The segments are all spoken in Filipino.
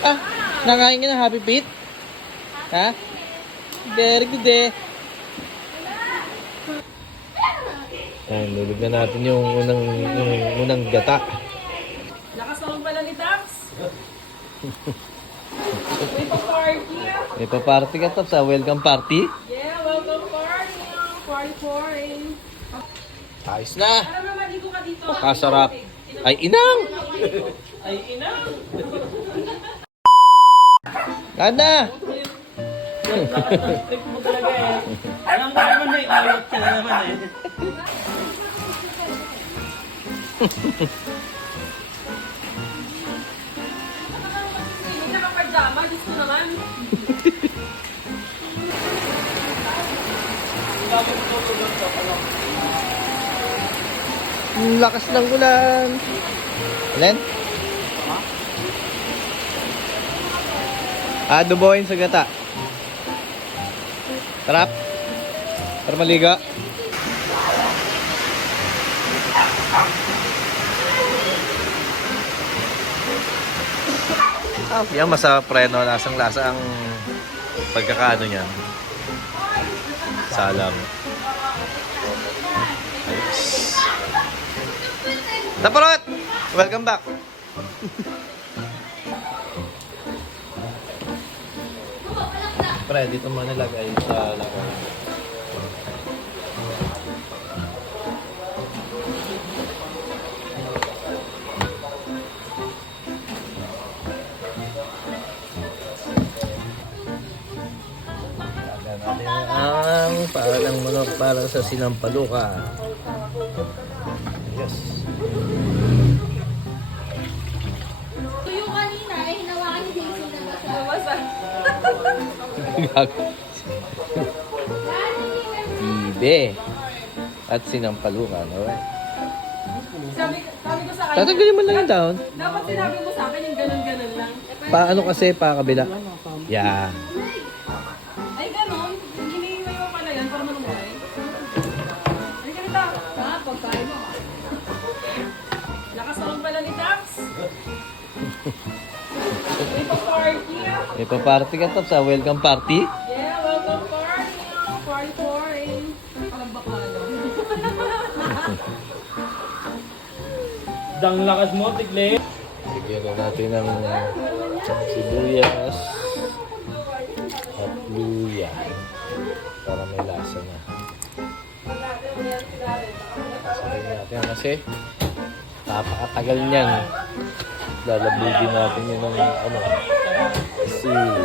Ah, nakain ka ng Happy Feet? Ha? Very good eh. Ayan, lulugyan natin yung unang gata. Lakas naman pala ni Dax. May pa-party. May pa-party ka to sa welcome party. Yeah, welcome party. Party. Ayos na. Alam mo, maligo ka dito. Kasarap. Ay, inang! Ay, ina. Kada! Trip mo talaga eh. Alam ko naman na iawat ka na naman eh. Hindi naka-pajama, Diyos ko naman. Ang lakas ng ulan. Alen? Adobohin sa gata. Sarap. Para maliga. Yan, masarap preno. Lasang-lasa ang pagkakaano niyan. Salam. Ayos. Naparot! Welcome back! Pre, dito mo nilagay sa laro. Lagyan natin ang parang manok para sa sinampaluka. Yes. Tuyo kanina, eh, hinawakan ni Daisy na basa. Bawasan. Gago. Ibe. At sinampalukan, alright. Sabi ko sa kanya. Tatanggalin mo lang yung down. Dapat sinabi mo sa akin yung ganun-ganun lang. Paano kasi pa kabila? Yeah. Ay, ganun. Hinihingi mo pala yan para malunggay. Ay, ganito. Ah, pagkain mo. Lakas naman pala ni Dax. May pa-party. May pa-party ka to sa welcome party. Yeah, welcome party. Party. Parang bakla lang. Dang lakas mo, tikle. Bigyan na natin ng sibuyas at luya para may lasa na. Sabihin natin kasi napakatagal niyan. Lalabugin natin yun ng asin.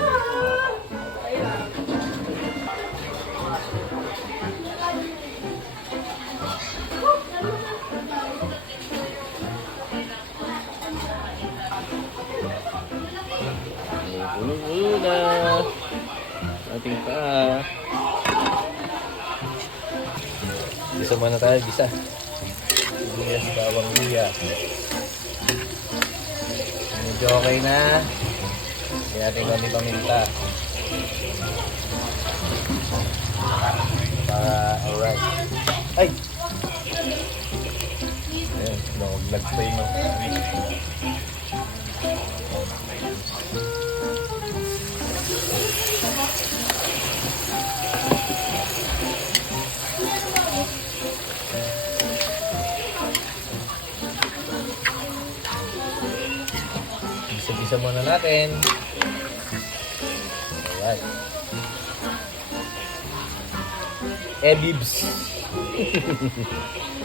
Ulo-ulo na ating pa. Bisa muna tayo, bisa. Sibuyas, bawang luya. Medyo okay na. Hindi natin kami paminta. Para alright. Ay! Ayun, nag-vlog pa yun. Bisa-bisa muna natin. Alright. Bibs.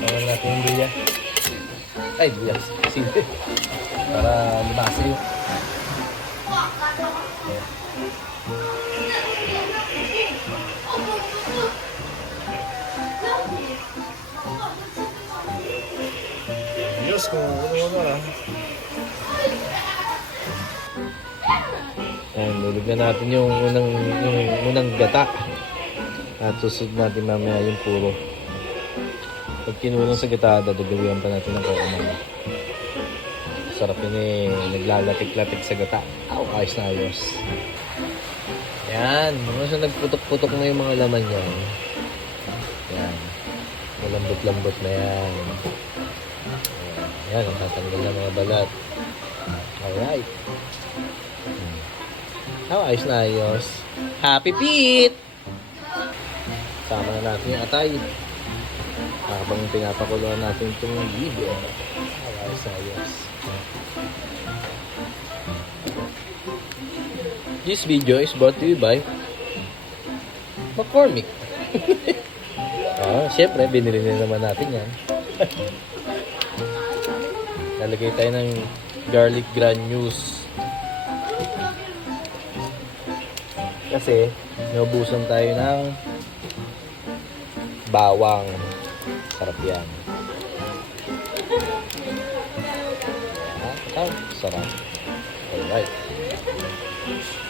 Naman natin yung luya. Ay, luya. Sige. Para lumasa yun. Diyos ko, ano na. Ayan, lulugyan natin yung unang gata. At susunod natin mamaya yung puro. Pag kinulong sa gata, dadagawin pa natin ng kauman. Sarap yun eh, naglalatik-latik sa gata. Ayos na ayos. Ayan, mga nagputok-putok na yung mga laman yan. Ayan, malambot-lambot na yan. Ayan, tatanggal na mga balat. Alright. Ayos na ayos. Happy Pete! Sama na natin yung atay. Habang pinapakuluan natin itong video. Ayos na ayos. This video is brought to you by McCormick. Syempre, binili na naman natin yan. Lalagay tayo ng garlic granules. Kasi, naubusan tayo ng bawang. Sarap yan. Sarap. Alright.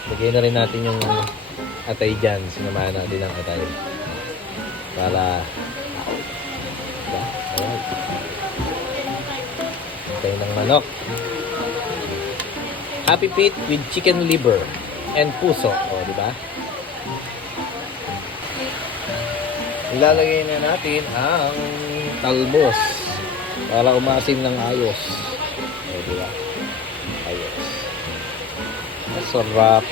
Lagay na rin natin yung atay dyan. Sinamahan natin ang atay. Para alright. Atay ng manok. Happy Pete with chicken liver and puso. O, diba? Ilalagay na natin ang talbos para umasin ng ayos. O, diba? Ayos. Masarap.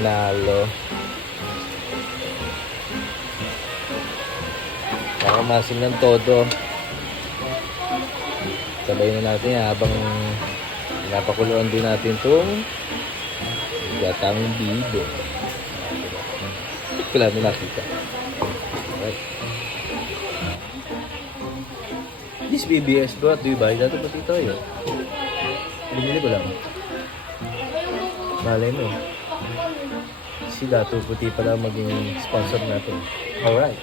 Nalo. Para umasin ng todo. Sabay na natin habang napakuluan din natin itong gatang bibo. Wala na nakita. Alright. This BBS brought to you by Dato Patito yun. Binili ko lang. Malay mo. Si Dato Puti pala maging sponsor natin. Alright.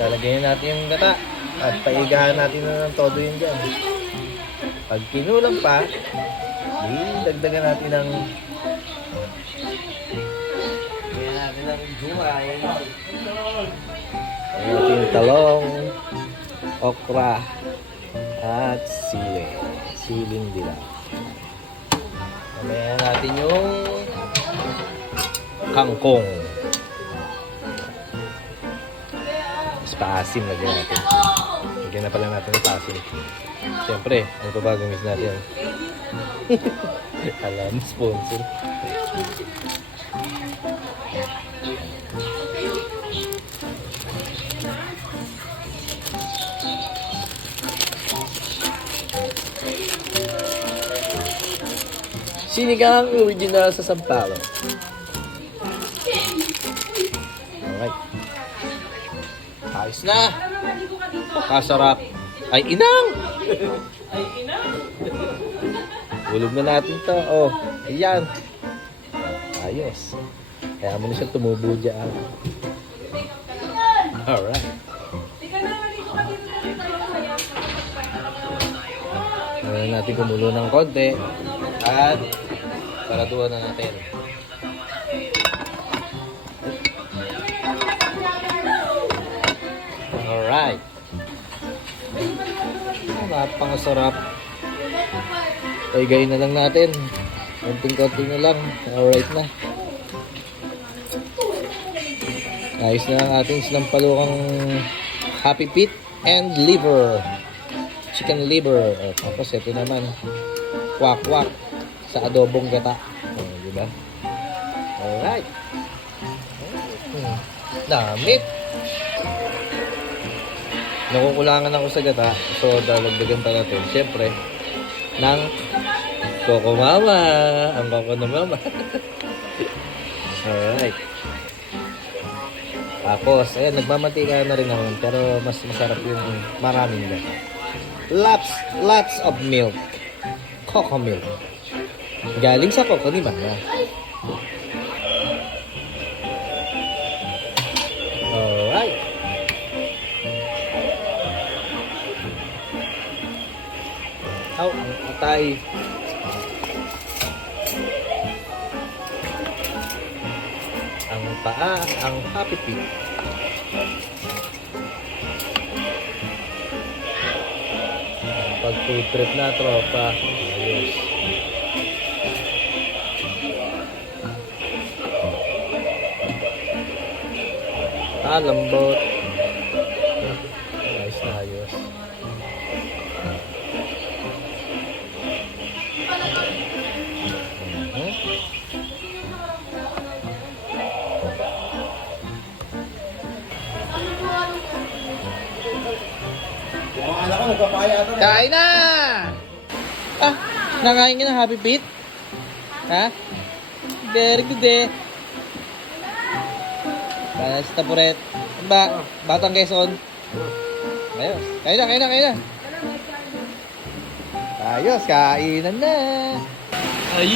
Lalagyan natin yung gata. At paigahan natin na ng todo yun dyan. Pag kinulang pa, dagdagan natin ng gulay. Ayan natin yung talong, okra, at sili. Siling dilaw. Ayan natin yung kangkong. Paasim lagyan natin. Lagyan na pala natin ng paasim. Siyempre, ano pa ba gamitin natin? Alam, sponsor. Sinigang original sa Sampalo. Alright. Ayos na. Kasarap. Ay, inang! Ay, ina! Ulog na natin to. Oh, ayan. Ayos. Kaya mo na siya tumubo dyan. Alright. Tika na, maligo ka dito na tayo. Ngayon natin kumulo ng konti. At paraduan na natin. Alright. Napakasarap. Paigayin na lang natin. Konting-konting na lang. Alright na. Ayos na ang ating sinampalukang Happy Pete and liver. Chicken liver. Tapos ito naman. Kwak-kwak sa adobong gata. Diba? Alright. Damit. Nakukulangan ako sa gata, so dalagdagan pa natin siyempre ng Coco Mama, ang Coco na Mama. Alright. Tapos ayan, nagmamantika na rin ako, pero mas masarap yung maraming gata. Lots of milk. Coco milk galing sa Coco ni Mama. Alright. Ang atay. Ang paa, ang Happy Pete. Pag food trip na tropa. Ayos. Lambot. Ayos na ayos. Kain na! Ah, nakain ka na Happy Feet? Ha? Very good eh. Panas tapuret. Ano ba? Batang Quezon. Ayos. Kain na. Ayos, kainan na. Ay!